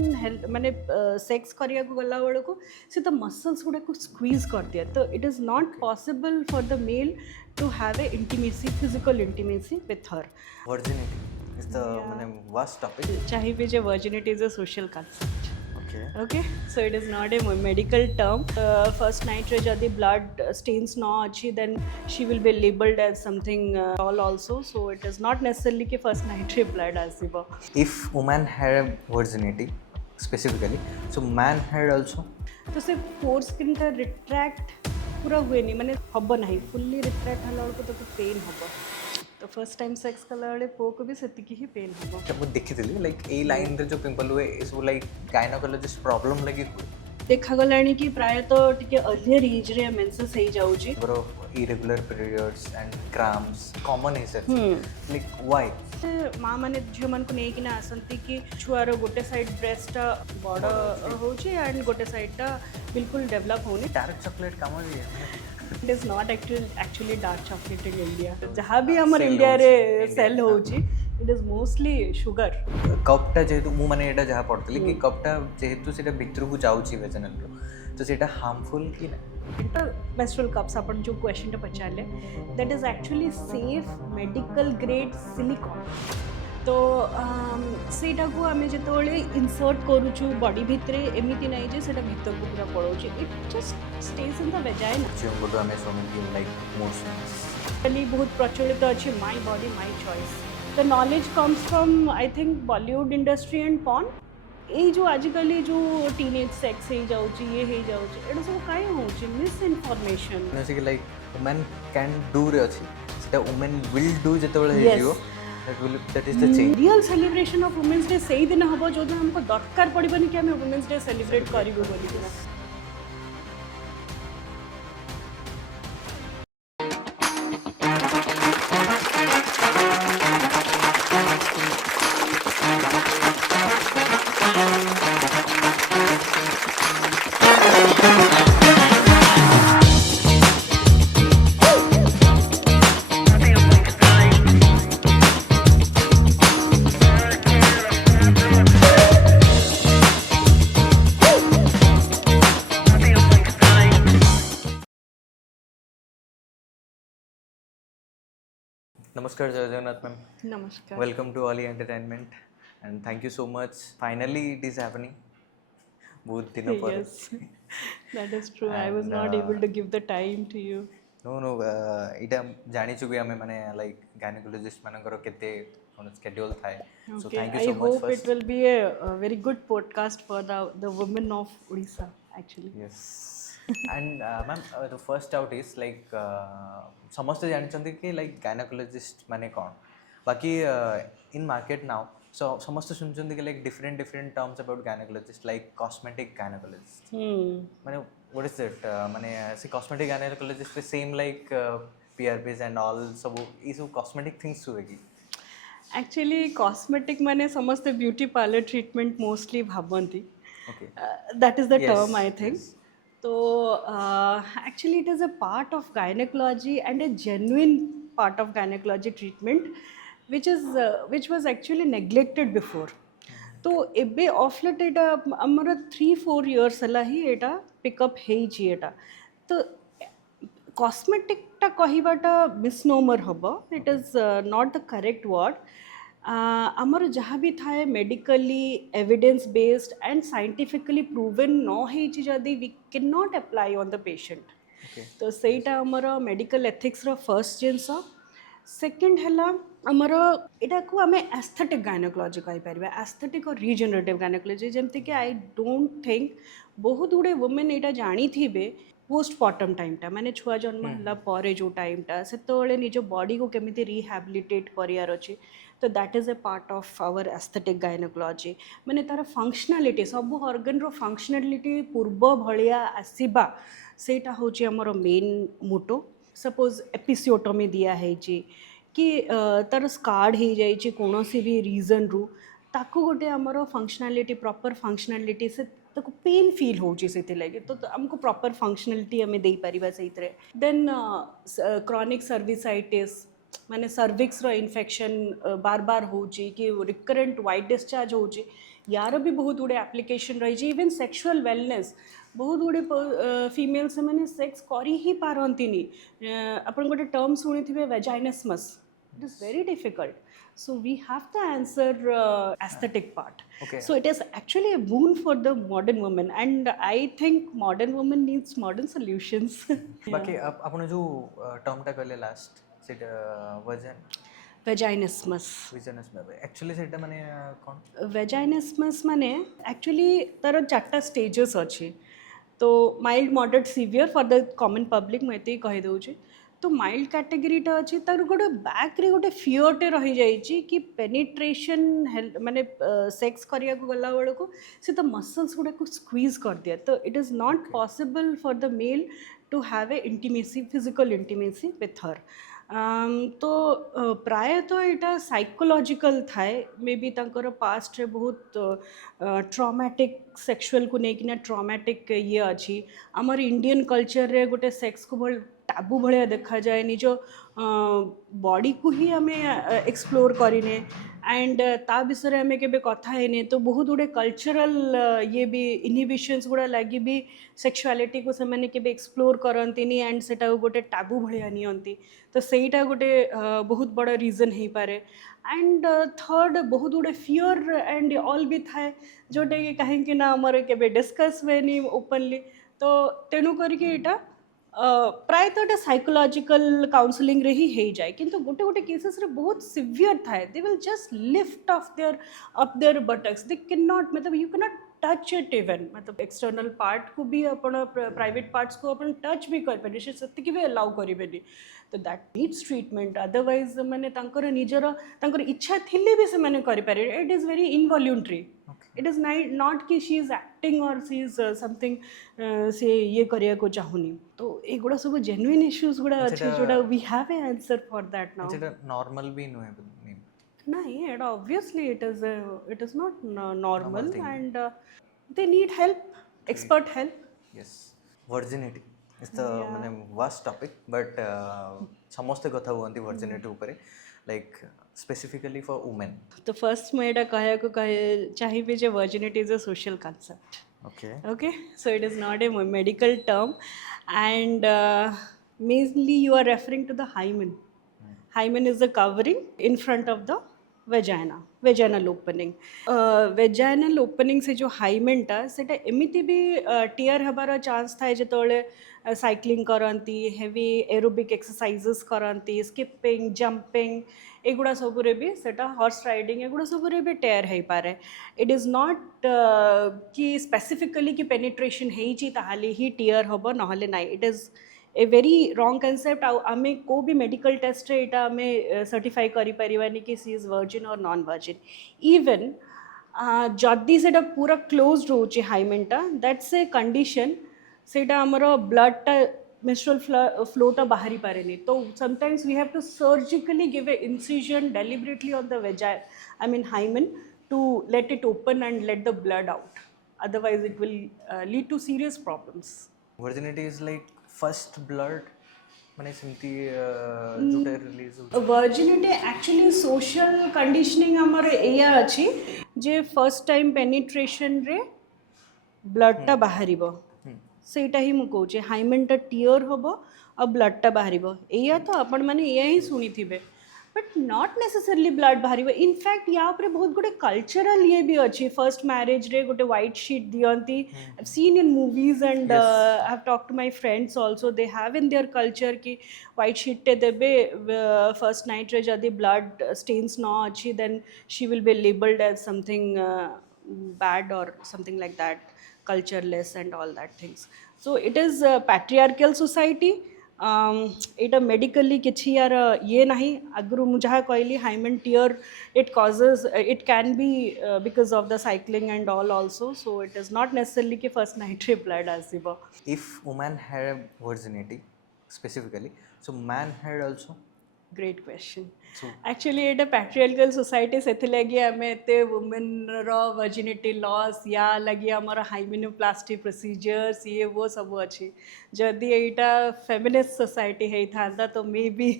माने सेक्स करिया को गला बेल को से तो मसल्स गुडा को स्क्वीज कर दिया तो it is not possible for the male to have a intimacy physical intimacy with her Virginity is the vast topic. चाहे भी जो virginity is a social concept Okay. okay so it is not a medical term first night re jodi blood stains no achi then she will be labeled as something all also so it is not necessarily ki first night re blood asibo If woman had virginity specifically, so man had also. तो से four skin टा retract पूरा हुए नहीं माने hub नहीं fully retract हला बेलको तो पेन हब तो फर्स्ट टाइम सेक्स कला बेले पो को भी सेतिकी ही पेन हब जब मैं देखी लाइक ए लाइन रे जो पिंपल हुए इसको लाइक गायनोकोलॉजिस्ट प्रॉब्लम लगी हुए देखा गलानी कि प्राय तो टिके अर्लियर एज रे मेंसेस हेई जाउची ब्रो irregular periods and cramps common is it like why माँ मैंने झील मान को नहीं कि आसती कि छुआर गोटे साइड ब्रेस्टा बड़ हो एंड गोटे साइडटा बिल्कुल डेवलप होनी डार्क चॉकलेट काम है it is not actually dark chocolate in India जहाँ भी आम इंडिया रे सेल हो इट इज मोस्टली शुगर कपटा जेहेतु मु माने एटा जहाँ पढ़ती कि कपटा जेहेतु सेटा भितर को जाउची वेजनल तो सेटा हार्मफुल कि ना मेंस्ट्रुअल कप्स अपन जो क्वेश्चन पचारे that is actually safe medical grade silicone तो सेटा को आम जो इनसर्ट करूँ बॉडी भितर एमती ना जे सेटा भितर को पूरा पड़ोचे it just stays in the vagina जो आम शुणु लाइक मोशंस बहुत प्रचलित अच्छे my body my choice the knowledge comes from I think Bollywood industry and porn ये जो आजिकल जो टीनेज सेक्स हो जाउची ये हो जाउची एटा सब काहे होची मिस इन्फॉर्मेशन जैसे कि लाइक वुमेन कैन डू रे अछि सेटा वुमेन विल डू जेतेबेले हे जियो that is the change real celebration of women's day सही दिन हबो जो दिन हमको दरकार पड़िबनी कि हम वुमेन्स डे सेलिब्रेट करिबो बोली कि नमस्कार जय जगन्नाथ मैम नमस्कार welcome to Olly entertainment and thank you so much finally it is happening बहुत दिनों पर yes that is true I was not able to give the time to you no no इटा जानी चुकी आमे माने लाइक गायनेकोलॉजिस्ट मानकर केते कोन स्केड्यूल थाए so thank you I so much hope first it will be a very good podcast for the women of Odisha actually yes and ma'am the first doubt is like समस्त जानते कि like gynaecologist माने कौन बाकी इन market now so समस्त सुनते कि like different different terms about gynecologist like cosmetic gynecologist माने व्हाट इज इट माने से कॉस्मेटिक गायनेकोलॉजिस्ट पे same like PRPs and all सब ये सब कॉस्मेटिक थिंग्स हुएगी एक्चुअली कॉस्मेटिक माने समस्त ब्यूटी पार्लर ट्रीटमेंट मोस्टली भावंती okay that is the Yes, term I think तो actually it is a part of gynecology and a genuine part of gynecology treatment which was actually neglected before तो एबे of late एटा हमर 3-4 years हला ही एटा pickup हेइची एटा तो कॉस्मेटिकटा कहिबाटा मिसनोमर हबो it is not the correct word आमर जहाँ भी थाए medically evidence based and scientifically proven न होइची जदी we can not apply on the patient तो सेटा आमर मेडिकल एथिक्स रो फर्स्ट जिनस सेकेंड है आमर यहाँ को आम एस्थेटिक गायनेकोलॉजी कहीपर एस्थेटिक और रिजेनरेटिव गायनेकोलॉजी जमती कि आई डोंट थिंक बहुत गुड़े वुमेन यहाँ जानी थे पोस्टमार्टम टाइमटा माने छुआ जन्म होला परे जो टाइमटा से निज बॉडी को केमिति रिहैबिलिटेट करार अच्छे तो that is a part of our aesthetic gynaecology माने तार फंक्शनालिटी सब ऑर्गन रो फंक्शनालिटी पूर्व भलिया आसीबा सेटा होची हमर मेन मोटो सपोज एपिसियोटोमी दिया है कि तार स्कार्ड हो जाइए कौन सी भी रीजन रु ताको गोटे आमर फंक्शनालिटी प्रॉपर फंक्शनालिटी से ताको पेन फील होची से लगे तो हमको प्रॉपर फंक्शनालिटी आम दे पारिबा से देन क्रॉनिक सर्विसाइटिस माने सर्विक्स रो इन्फेक्शन बार बार होची कि रिकरेंट वाइट डिस्चार्ज होची यार भी बहुत गुड़े एप्लिकेशन रही इवन सेक्सुअल वेलनेस बहुत गुड़े फीमेल से मैंने सेक्स करी ही पारंतिनी अपन गोटे टर्म शुणी थे vaginismus it is very difficult so we have to answer aesthetic part Okay. so it is actually a boon for the modern woman and I think modern woman needs modern solutions बाकी आपण जो टर्मटा कहले last सेटा version vaginismus business में actually सेटा माने कोन वेजाइनसमस माने actually तार चार्टा स्टेजेस अच्छी तो mild moderate severe for the common public मुझे कही दूचे तो माइल्ड कैटेगरीटा अच्छी तार गोटे बैक रे गोटे फियरटे रही जाइए कि पेनिट्रेशन माने सेक्स करिया को गला बेल को से तो मसल्स गुड़ा को स्क्वीज कर दिया तो it is not possible for the male to have a intimacy physical intimacy with her तो प्रायतः यहाँ साइकोलॉजिकल थाए मे बी तांकर पास्ट रे बहुत ट्रॉमेटिक सेक्सुअल को लेकिन ट्रॉमेटिक ये अच्छी आमर इंडियन कल्चर रे गोटे सेक्स को बहुत टाबू भाया देखा जाए निज बॉडी को ही आम एक्सप्लोर करें एंड ता विषय आम के कथा है तो बहुत गुड़े कल्चरल ये भी इनहिबिशंस गुड़ा लगी भी सेक्सुआलिटी को से के एक्सप्लोर करती एंड से गोटे टाबू भाया नियंती तो सहीटा गोटे बहुत बड़ा रीजन हो पारे एंड थर्ड बहुत गुड़े फियर एंड ऑल भी थाए जोटा कि कहीं ना आमर के डिस्कस हुए ओपनली तो तेणु करके प्रायतः एटा साइकोलॉजिकल काउंसलिंग रे ही हो जाए किंतु गोटे गोटे केसेस रे बहुत सिवियर थाए they will just lift off their up their buttocks they can not मतलब you can not touch it even मतलब एक्सटर्नल पार्ट को भी अपन प्राइवेट पार्ट्स को अपन टच भी करें से भी अलाउ करेंगे तो दैट नीड्स ट्रीटमेंट अदरवाइज मैंने निजर इच्छा थिले भी से करें it is very involuntary it is not कि शी इज एक्टिंग और शी इज समथिंग से ये करिया को चाहूनी तो एगुड़ा सब जेन्युइन इश्यूज गुड़ा अच्छे जोड़ा we have a answer for that now सेटा नॉर्मल भी नुहे नहीं एट obviously it is not normal and they need help expert help yes virginity is the mane vast topic but samaste kotha huanti virginity upare like specifically for women तो first मैं एटा कहया को चाहिए जे virginity is a social concept okay so it is not a medical term and mainly you are referring to the hymen hymen is the covering in front of the vaginal opening vaginal opening से जो हाइमेनटा सेटा एमिति भी tier हबार chance थाए जेतोले cycling करती heavy aerobic exercises करती skipping jumping एगुड़ा सबुरे भी सेटा हॉर्स राइडिंग एगुड़ा सबुरे भी टेयर हो पारे इट इज़ नॉट कि स्पेसिफिकली कि पेनिट्रेशन होइछि ताहाले ही टीयर हबो नहले नाइ it is a very wrong concept आम को भी मेडिकल टेस्ट यहाँ आम सर्टिफाई करें कि सी इज वर्जिन और नॉन वर्जिन इवन जदि से पूरा क्लोज रोचे हाइमेनटा दैट्स ए कंडीशन से आमर ब्लडटा मेंस्ट्रुअल फ्लोटा बाहरी पारे तो sometimes we have to surgically give a incision deliberately on the I mean hymen to let it open and let the blood out otherwise it will lead to serious problems virginity is like first blood माने सेमती जोटे release virginity actually social conditioning आमर एया अच्छी जे first time penetration रे ब्लडटा बाहरिबो सेटा ही मु कहूचे हाइमेनटा tier होबो और ब्लडटा बाहरिबो एया तो आपण माने एया ही सुनी थिबे बट नॉट नेसेसरली ब्लड बाहरिबो इनफैक्ट यहाँ पर बहुत गुटे कल्चरल ये भी अच्छी फर्स्ट मैरिज रे गोटे व्हाइट शीट दियंती I seen in movies and I have talk to my friends also they have in their culture कि व्हाइट शीट टे देबे फर्स्ट नाइट रे जदि ब्लड स्टेन्स न अच्छी then she will be labelled as something bad or something like that cultureless and all that things so it is a patriarchal society एटा medically किसी यार ये नहीं अगर मुझे कहली hymen tear it causes it can be because of the cycling and all also so it is not necessarily कि first night रे ब्लड आसब if woman had virginity specifically so man had also great question So, actually एटा patriarchal society से लगी आम एत women virginity loss या लगी आमर हाइमेनोप्लास्टी प्रोसीजर्स ये वो सब अच्छी जदि यहाँ फेमिनिस्ट सोसाइटी होता तो मे बी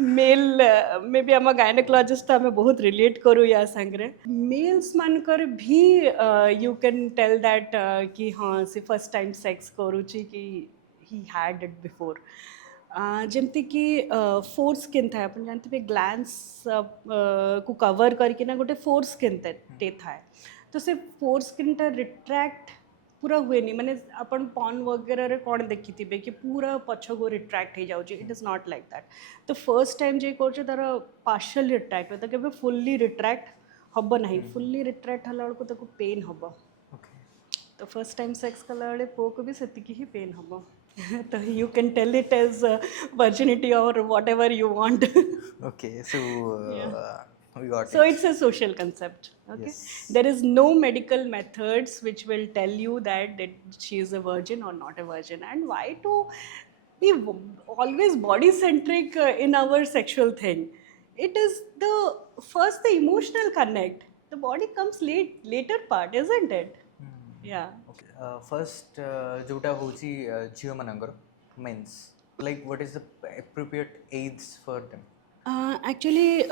मे बी आम गायनोकोलॉजिस्ट आम बहुत रिलेट करूँ या सांगे मेल्स मानकर भी यू कैन टेल दैट कि हाँ सी फर्स्ट टाइम सेक्स करुच्ची कि ही हैड इट बिफोर जमती कि फोर स्किन था अपन जानते ग्लैंस को कवर करके ना गोटे फोर स्किन थाए तो से फोर स्किनटा रिट्रैक्ट पूरा हुए नहीं माने अपन पॉन वगैरह रे कौन देखी थे कि पूरा पछ को रिट्रैक्ट हो जाऊँ it is not like that तो फर्स्ट टाइम जे कर तार पार्शियल रिट्रैक्ट होता केबे फुल्ली रिट्रैक्ट हम ना फुल्ली रिट्रैक्ट हला बेलू ताको पेन हम okay. तो फर्स्ट टाइम सेक्स कला बेले पो को भी सेतिकी ही पेन हम तो you can tell it as virginity or whatever you want Okay, so we got so it. it's a social concept. Okay, Yes. there is no medical methods which will tell you that she is a virgin or not a virgin, and why to be always body centric in our sexual thing. It is the first the emotional connect, the body comes later part, isn't it? Yeah. Okay. First जोटा होची झियो मानकर mens like what is the appropriate age for them? Actually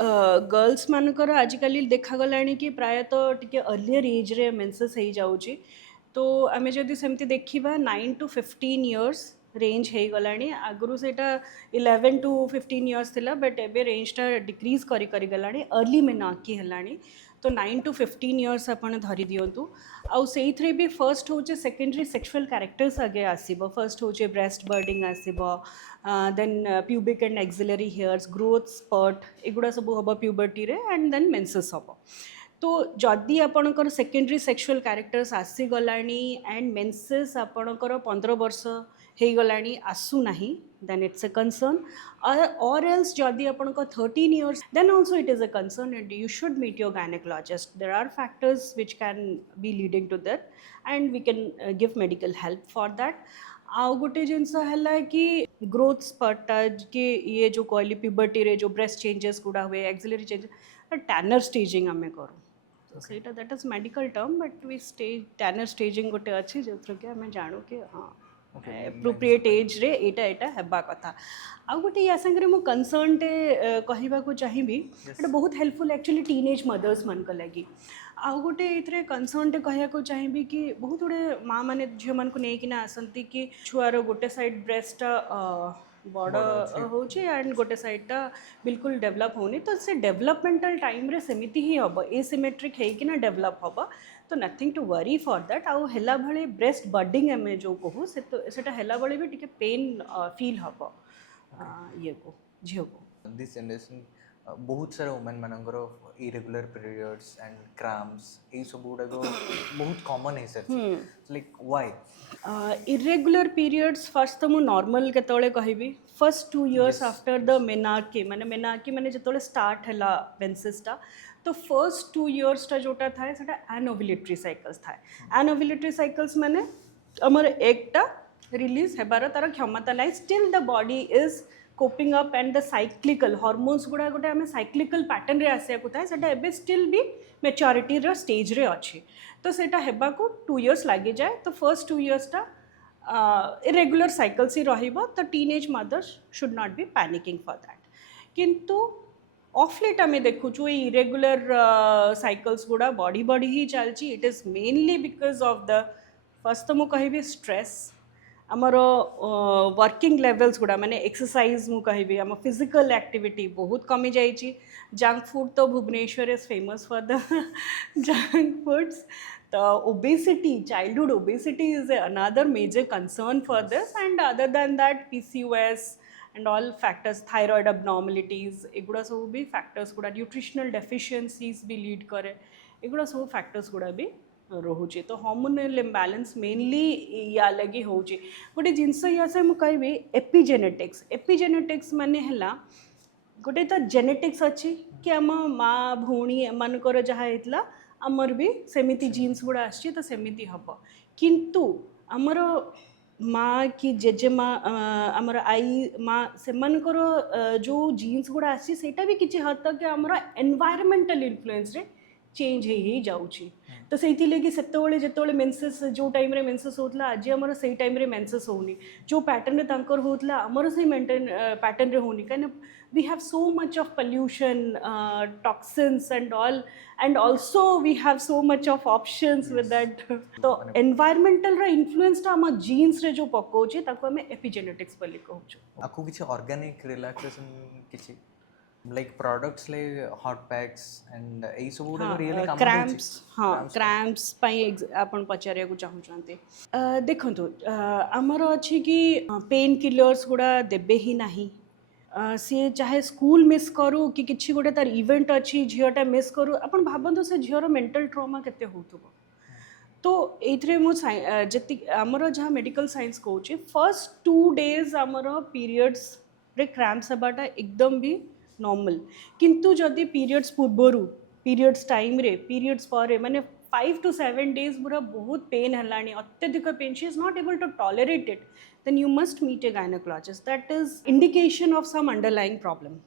girls मानकर आजिकल देखागलाणी कि प्रायतः टिके earlier age रे menses हो जाऊँगी तो आम जदि सेमती देखा 9 to 15 years रेंज हो गलानी आगु से 11 to 15 years थिला बट एबे रेंजटा डिक्रीज करी गलानी अर्ली मेनार्की हेलानी तो 9 to 15 years अपन धरी दिंतु आउ से भी फर्स्ट हूँ सेकेंडरी सेक्सुअल कैरेक्टर्स आगे आसब फर्स्ट हूँ ब्रेस्ट बर्डिंग आसब then pubic and axillary hairs growth spurt एगुड़ा सब हम प्यूबर्टी रे एंड देन मेंसेस हम तो जदि आपणकर सेकेंडरी सेक्सुअल कैरेक्टर्स आसीगलानी एंड मेंसेस आपणकर 15 वर्ष हो गलानी आसुना then it's a concern or else जदि आपणकर 13 years then also it is a concern and you should meet your gynecologist there are factors which can be leading to that and we can give medical help for that आउ गोटे जिनस है कि growth स्पर्टा कि ये जो कहली puberty रे जो ब्रेस्ट चेंजेस गुड़ा हुए एक्सिलरी चेंजेस टैनर स्टेजिंग आम करूँ तो सहीटा that is medical term but we stage Tanner staging गोटे अच्छी जो कि आम जानू कि हाँ एप्रोप्रिएट एज रे एटा एटा हेबा कथा आ गोटे या संगे मो कंसर्नटे कहवाक चाहिए एटा बहुत हेल्पफुल एक्चुअली टीनेज मदर्स मान लगी आउ गोटे ये कंसर्नटे कहवाक चाहिए कि बहुत गुड़े माँ मैंने झील मान को लेकिन आसती कि छुआर गोटे साइड ब्रेस्टा बड़ होची एंड गोटे साइडटा बिल्कुल डेवलप होनी तो से डेवलपमेंटल टाइम रे सेमिति ही हम एसिमेट्रिक होना डेवलप हम तो nothing to worry for that आउ हेला भले ब्रेस्ट बर्डिंग आम जो कहूँ से हेला बड़े भी टिके पेन फील हम ये को झील को दिस जनरेशन बहुत सारा वुमेन मानकर इरेगुलर पीरियड्स एंड क्रैम्प्स ये सब गुड़ा बहुत कॉमन है sir like why irregular periods first तो मुझे नॉर्मल केतले कहबी first 2 years after the menarche माने जो स्टार्ट है मेंसेसटा तो फर्स्ट 2 years टा जोटा था सेटा एनोव्युलेटरी साइकल्स था एनोव्युलेटरी साइकल्स माने हमर एकटा रिलीज हेबार तार क्षमता ना still the body is coping up and the cyclical hormones गुड़ा गोटे आम साइक्लिकल पैटर्न रे आसिया को थाए सेटा एबे स्टिल भी मैच्योरिटी रो स्टेज रे अच्छी तो सेटा हेबा को 2 years लगी जाए तो फर्स्ट 2 years टा इरेगुलर साइकल्स ही रहिबो तो teenage mothers should not be panicking for that किंतु ऑफ लेट आम देखुचु इरेगुलर साइकल्स गुड़ा बढ़ी बढ़ी ही चलची it is mainly because of the first तो मुझे कहि स्ट्रेस आमर वर्किंग लेवल्स गुड़ा माने एक्सरसाइज मु कहबी आम फिजिकल एक्टिविटी बहुत कमी जाइए जंक फूड तो Bhubaneswar is famous for the junk foods तो obesity childhood obesity is another major concern for this and other than that PCOS and all factors thyroid abnormalities एगुड़ा सब भी फैक्टर्स गुड़ा न्यूट्रिशनल डेफिशिएंसीज भी लीड करे एगुड़ा सब factors गुड़ा भी रोचे तो हार्मोनल इम्बालांस मेनली या लगी हो गोटे जिनस या से मुझे कहबी एपिजेनेटिक्स माने हला गोटे तो जेनेटिक्स अच्छी कि आम माँ भौणी मानकर जहाँ होता आमर भी सेमिति जीन्स गुड़ा आसी तो सेमिति हम किंतु आमर माँ कि जेजेमा आमर आई माँ से जो जीन्स गुड़ा आसी सेटा भी किसी हद तक आमर एनवायरमेंटल इन्फ्लुएंस रे चेंज ही जाउची तो से लगी सेतबले जिते मेन्सेस जो टाइम रे मेन्सेस होता आज आमर से टाइम रे मेन्सेस होनी जो पैटर्न रे तांकर होता आमर से मेंटेन पैटर्न रे होनी कहीं we have so much of pollution toxins and all and also we have so much of options with that तो environmental रा influence टा हम genes रे जो पकोचे ताको हमें epigenetics बोली कहूँ आपको किसी ऑर्गेनिक रिलैक्सेशन किसी like products like hot packs and एई सब गुडा रियली काम क्रैम्प्स हाँ क्रैम्प्स पाई आपण पचारिया को चाहू चाहते देखंतु हमर अछि कि पेन किलर्स गुडा देबे ही नाही सी चाहे स्कूल मिस करू कि किछि गोटे तार इवेंट अच्छी झीटा मिस करू अपन भावतु से झीर मेंटल ट्रॉमा केते होथबो तो एथरे मो जति हमर जहाँ मेडिकल साइंस कहूँ फर्स्ट 2 days हमर पीरियड्स रे क्रैम्प्स हबाटा एकदम भी नॉर्मल किंतु जदि पीरियड्स पूर्वरु पीरियड्स टाइम रे पीरियड्स पर माने 5 to 7 days पूरा बहुत पेन हलानी अत्यधिक pain she is not able to tolerate it then you must meet a gynecologist that is indication of some underlying problem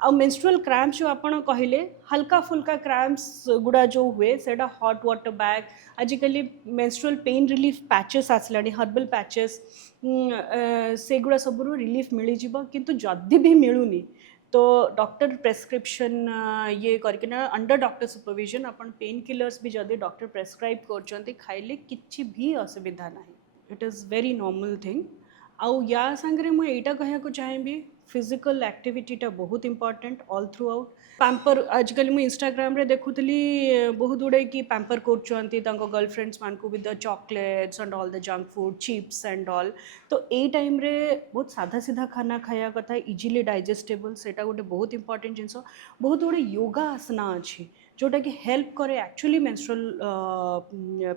आ menstrual cramps जो आपण कहले हल्का फुल्का cramps गुड़ा जो हुए सेटा hot water bag आजिकली menstrual pain relief patches आसलानी herbal patches से गुड़ा सबरू relief मिली जीव किंतु जदि भी मिलूनी तो डॉक्टर प्रेस्क्रिप्शन ये करके ना अंडर डॉक्टर सुपरविजन अपन पेन किलर्स भी जदि डॉक्टर प्रेस्क्राइब कर खाइले किछि भी असुविधा नहीं it is very normal thing आउ या संगे मुझे यहाँ कहना चाहिए फिजिकल एक्टिविटीटा बहुत important all through out pamper आजकल मुझे इंस्टाग्राम रे देखुली बहुत गुड़े कि पैम्पर कर गर्लफ्रेंड्स मान को with the chocolates and all the junk food chips and all तो ये टाइम रे बहुत साधा सीधा खाना खाया कथा इजिली डाइजेस्टेबल सेटा गोटे बहुत इंपॉर्टेंट जिनस बहुत गुड़े योगा आसना अच्छी जोटा कि हेल्प करे एक्चुअली मेंस्ट्रुअल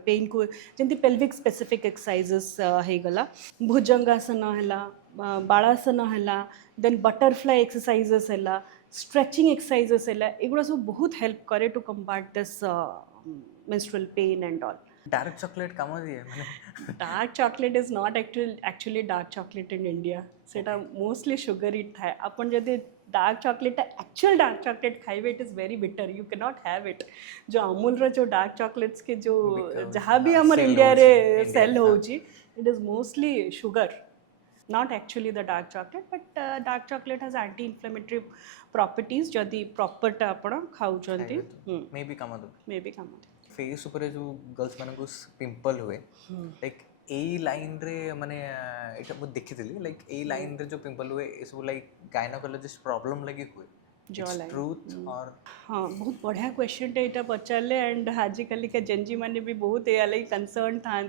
पेन को जमी पेल्विक स्पेसिफिक एक्सरसाइजेस हो गला भुजंगासन है बालासन है देन बटरफ्लाई एक्सरसाइजेस है स्ट्रेचिंग एक्सरसाइजेस है एगुड़ा सब बहुत हेल्प करे to combat this menstrual pain and all dark chocolate काम दिए माने dark chocolate is not actually dark chocolate in India सेटा मोस्टली शुगर इट थाए अपन जदि dark chocolate actual dark chocolate खाइबे it is very bitter you can not have it जो अमूल रो जो डार्क चॉकलेट्स के जो जहाँ भी हमर इंडिया रे सेल होची it is mostly sugar not actually the dark chocolate but dark chocolate has anti inflammatory properties जदि proper टा आपण खाउचंती मे बी काम फेस ऊपर जो गर्ल्स मान को पिंपल हुए लाइक ए लाइन रे माने एटा मु देखिथिली लाइक ए लाइन रे जो पिंपल हुए ए सब लाइक गायनोकोलॉजिस्ट प्रॉब्लम लगी हुए ट्रूथ और हाँ बहुत बढ़िया क्वेश्चन टे यहाँ पचारे एंड आजिकल के जेनजी मैंने भी बहुत या लगी कंसर्न था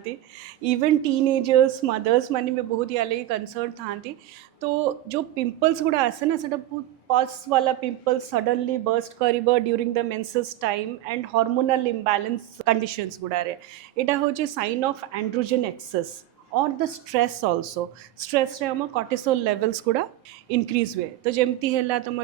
इवन टीनेजर्स मदर्स मैंने भी बहुत या लगी कंसर्न था तो जो पिंपल्स गुड़ा आसे ना सेटा पस वाला पिंपल्स सडनली बर्स्ट कर during the menses time and hormonal imbalance conditions गुड़ा रे एटा होचे साइन ऑफ एंड्रोजन एक्सेस और द स्ट्रेस ऑल्सो स्ट्रेस रे हम कॉर्टिसोल लेवल्स गुड़ा इंक्रीज हुए तो जमती है तुम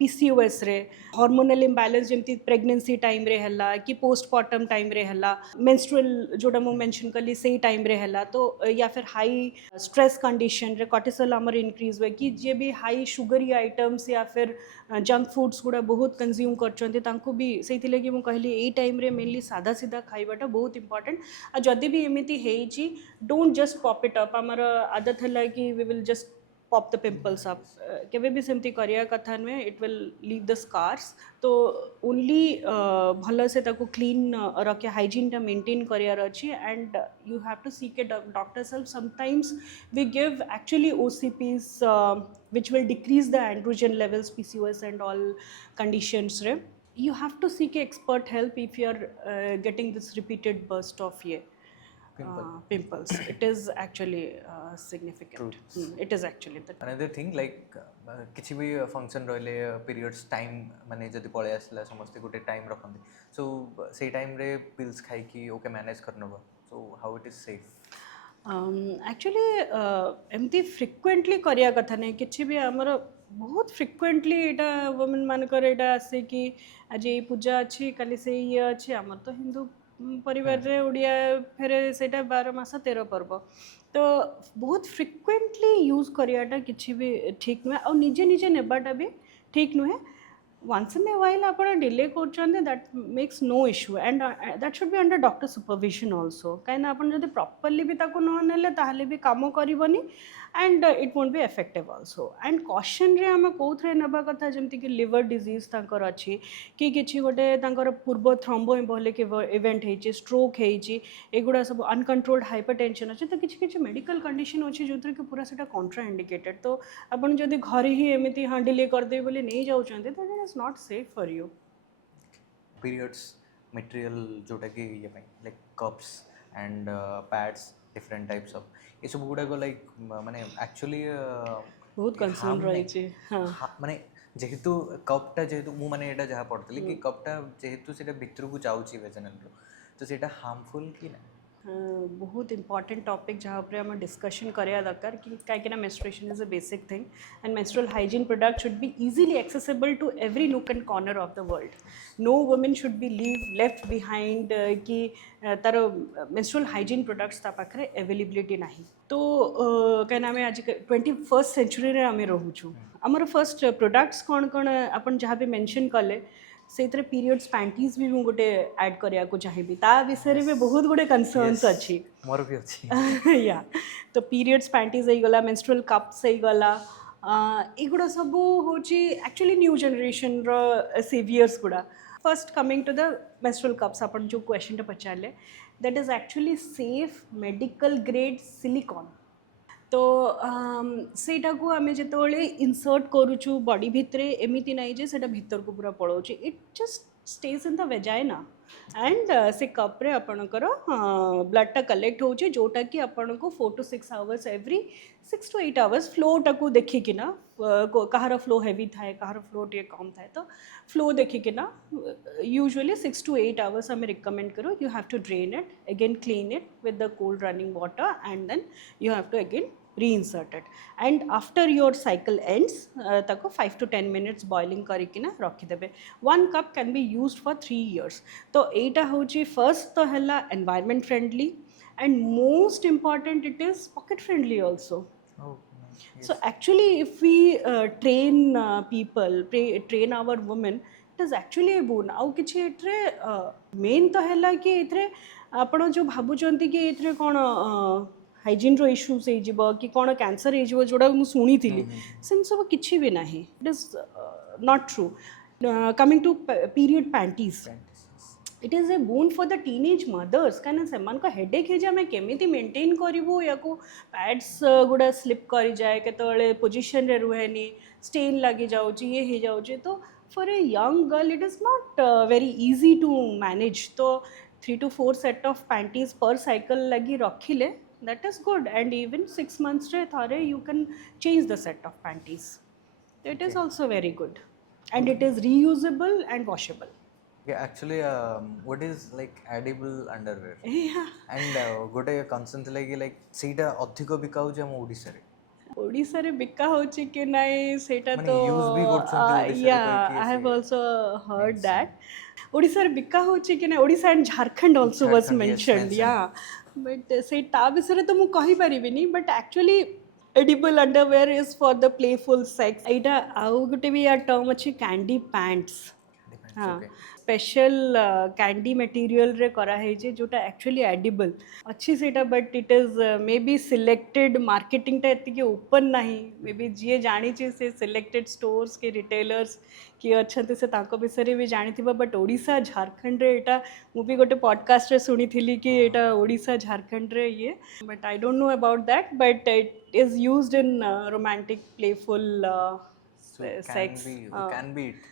PCOS रे हार्मोनल इम्बैलेंस जमती प्रेगनेंसी टाइम रे हला कि पोस्टमार्टम टाइम रे हला मेंस्ट्रुअल जोटा मु मेंशन कली से टाइम रे हला तो या फिर हाई स्ट्रेस कंडीशन रे कॉर्टिसोल हमर इंक्रीज हुए कि जे भी हाई शुगरी आइटम्स या फिर जंक फूड्स गुड़ा बहुत कंज्यूम करछन्ते तांको भी सेति लगी मु कहली ए टाइम रे मेनली सादा सीधा खाइबाटा बहुत इंपॉर्टेंट आ जदि भी एमिति हेची don't just pop it up हमर आदत हला कि we will just pop the pimples up केवे भी सेमती करिया कथा नुहे it will leave the scars तो ओनली भल से ताको क्लीन रखे हाइजीन टा मेंटेन करियार अच्छी and you have to seek a doctor self sometimes we give actually OCPs which will decrease the androgen levels PCOS and all conditions रे you have to seek expert help if you are getting this repeated burst of pimples. It is actually significant. It is actually that. Another thing like किसी भी function रहले periods time माने जदि पळे आसला समस्त गोटे टाइम रखंती सो से टाइम रे पिल्स खाई कि ओके मैनेज करनबो so how it is safe actually एमती फ्रिक्वेंटली करिया कथा नहीं किसी भी आमर बहुत फ्रिक्वेंटली यहाँ वुमेन मानकर यहाँ आसे कि आज ये पूजा अच्छी काली से ये अच्छी आमर तो हिंदू परिवार रे ओडिया फेर सेटा 12 मास 13 पर्व तो बहुत फ्रिक्वेंटली यूज करियाटा किछि भी ठीक नुहे और निजे निजे नेबाटा भी ठीक नुहे once in a while ଆପଣ delay କରୁଛନ୍ତି that makes no issue and that should be under doctor supervision also କାହିଁକିନା ଆପଣ ଯଦି properly ବି ତାକୁ ନ ନେଲେ ତାହେଲେ ବି କାମ କରିବନି and it won't be effective also and caution ରେ ଆମେ କୋଉଥିରେ ନେବା କଥା ଯେମିତି କି liver disease ତାଙ୍କର ଅଛି କି କିଛି ଗୋଟେ ତାଙ୍କର ପୂର୍ବ thromboembolic event ହେଇଛି stroke ହେଇଛି ଏଗୁଡ଼ା ସବୁ uncontrolled hypertension ଅଛି ତ କିଛି କିଛି medical condition ଅଛି ଯୋଉଥିରେ କି ପୁରା ସେଟା contraindicated ତ ଆପଣ ଯଦି ଘରେ ହିଁ ଏମିତି ହଁ delay କରିଦେବେ ବୋଲି ନେଇ ଯାଉଛନ୍ତି ତ it is not safe for you periods material जोटा कि ये ପାଇଁ like cups and pads different types of ये सब गुड़ाक लाइक माने एक्चुअली बहुत concern ରହିଛି ହଁ माने जेहेतु कपटा जेहेतु मु माने एटा जहाँ पढ़ती कि कपटा जेहेतु सेटा भितर को जाऊँगी वेजनल तो सेटा हार्मफुल कि ना बहुत इंपॉर्टेंट टॉपिक जहाँ पर आम डिस्कशन करा दरकार कि कहीं menstruation is a basic thing and menstrual hygiene product should be easily accessible to every nook and corner of the world no women should be left behind कि तार मेंस्ट्रुअल हाइजीन प्रोडक्ट्स ता पाखरे availability नहीं तो कहीं आम आज 21st century रे आम रोचु आमर फर्स्ट प्रोडक्ट्स कौन कौन आपन जहाँ भी मेंशन कले से पीरियड्स पैंटीज भी मुझे गोटे ऐड करिया को चाहिए ता विषय में बहुत गुड़े कंसर्न्स अच्छी मोर भी अच्छी या तो पीरियड्स पैंटीज हो गला मेंस्ट्रुअल कप्स हो गला एगुड़ा सब हूँ एक्चुअली न्यू जनरेशन सेवियर्स गुड़ा first coming to the menstrual cups अपन जो क्वेश्चन पचारे that is actually safe medical grade silicone तो सेटा को आमे जेतोले इंसर्ट करूछु बॉडी भितरे एमिति नाही जे सेटा भीतर को पूरा पळौछि it just stays in the vagina and से कप रे आपणकर ब्लड टा कलेक्ट होछि जोटा कि आपन को 4 to 6 hours every 6 to 8 hours flow टा को देखि कि ना कहार फ्लो हेवी थाए कहार फ्लो टे कम थाए तो फ्लो देखि कि ना यूजुअली 6 to 8 आवर्स हमें रिकमेंड करो you have to drain it again clean it with the cold running water and then you have to again reinsert it and after your cycle ends ताको 5 to 10 minutes boiling करिकिना रखिदेबे 1 cup can be used for 3 years तो एटा होची first तो हला environment friendly and most important it is pocket friendly also so actually if we train people train our women it is actually a boon आउ किछि एथरे main तो हला कि एथरे आपण जो भाबुचंती कि एथरे कोन हाइजीन रो इश्यूज हो कि कौन कैंसर हो जोड़ा मुझे शुणी थी से सब किसी भी ना it is not true coming to period panties it is a boon for the teenage mothers कहीं से हेडेक है आम केमी मेंटेन करूँ या पैड्स गुड़ा स्लिप कर जाए केतले पोजिशन रे रुहेनी स्टेन लगी जाऊँ ये हो जाऊँ तो for a young girl it is not very easy to manage तो 3 to 4 set of panties per cycle लगी रखिले that is good and even 6 months re thare you can change the set of panties it is also very good and it is reusable and washable yeah actually what is like edible underwear yeah and gote concern thila ki like seita adhiko bika hoje am odisha re Odisha रे बिका होची कि नाही सेटा माने तो use भी करछन्ती ओडिशा रे या कोई I have case also heard that Odisha रे बिका होची कि नाही Odisha and Jharkhand also was Jharkhand, yes, mentioned mentioned. या बट से ता विषय तो मु कहि परिबिनी but actually edible underwear is for the playful sex एटा आउ गुटे भी या टर्म अछि कैंडी पैंट्स Depends, हाँ okay. स्पेशल कैंडी मटेरियल रे करा है जे जोटा एक्चुअली एडिबल अच्छी सेटा but it is may be selected marketing टा एति के ओपन नहीं मे बी जी जानी से सिलेक्टेड स्टोर्स के रिटेलर्स किए अच्छा से तांको विषय भी जानी बट ओडिशा झारखंड रे एटा मु भी गोटे पॉडकास्ट रे सुनी थी कि एटा ओडिशा झारखंड रे ये but I don't know about that but it is used in romantic playful So sex can be it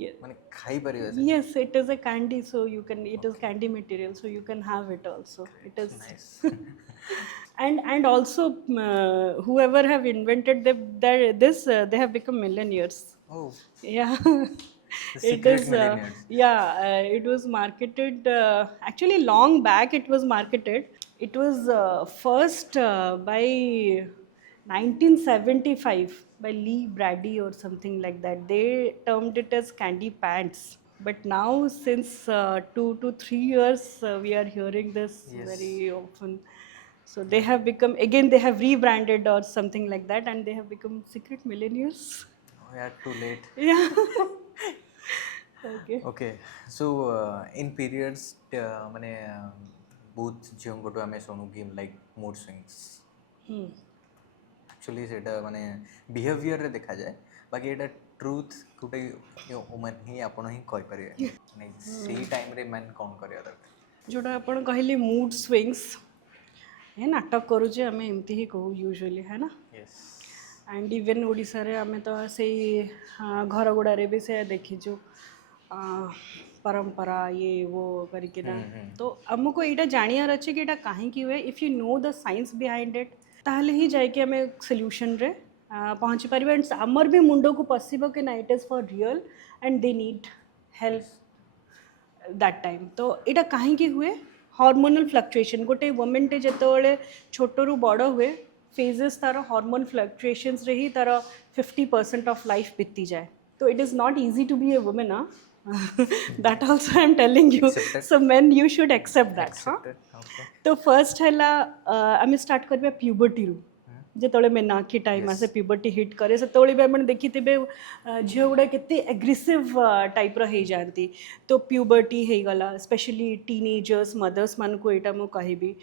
yeah. माने खाई परिबे Yes, it is a candy, so you can. It is candy material, so you can have it also. It is nice and also whoever have invented this they have become millionaires. oh Yeah, the it secret is. millionaires Yeah, it was marketed. Actually, long back it was marketed. It was first by 1975 by Lee Brady or something like that. They termed it as candy pants. But now, since 2 to 3 years, we are hearing this Yes. very often. So they have become, again, they have rebranded or something like that, and they have become secret millionaires. Oh, yeah, too late. Yeah. Okay. Okay so in periods ମାନେ ବହୁତ ଝିଅଙ୍କଠୁ ଆମେ ଶୁଣୁ କି like mood swings Hmm. Actually ସେଇଟା ମାନେ ବିହେଭିଅର୍ରେ ଦେଖାଯାଏ ବାକି ଏଇଟା ଟ୍ରୁଥ୍ ଗୋଟେ ଓମେନ୍ ହିଁ ଆପଣ ହିଁ କହିପାରିବେ ମାନେ ସେଇ ଟାଇମ୍ରେ ମ୍ୟାନ୍ କ'ଣ କରିବା ଦରକାର जोटा आपण कहले मूड स्विंग्स हे नाटक करूचे आम एमती ही कहू यूजुअली है ना ୟେସ୍ एंड इवन ओडिशा रे आमे तो से घर गुड़ारे भी से देखीचु परंपरा ये वो करके ना तो हमको यहाँ जानियार अच्छे कि यहाँ कहीं हुए if you know the science behind it ताहले ही जाके आम सल्यूशन रे पहुँची पार एंड आमर भी मुंड को पशिब कि ना it is for real and they need help that time तो यहाँ कहीं हुए हॉर्मोनल फ्लक्चुएशन गोटे वोमेनटे जिते छोटू बड़ हुए फेजेस तार हॉर्मोन फ्लक्चुएशंस रे ही तार 50% ऑफ लाइफ बीती जाए तो it is not easy to be a women that also I am telling you so men you should accept that हाँ ओके तो फर्स्ट है आम स्टार्ट करवा प्यूबर्टी रू जिते मेनाकी टाइम आसे प्यूबर्टी हिट करे से भी आप देखी झील गुड़ा के एग्रेसिव टाइप रही जाती तो प्यूबर्टी हो गला स्पेशली टीनेजर्स मदर्स मान को यहाँ मुझे कहबी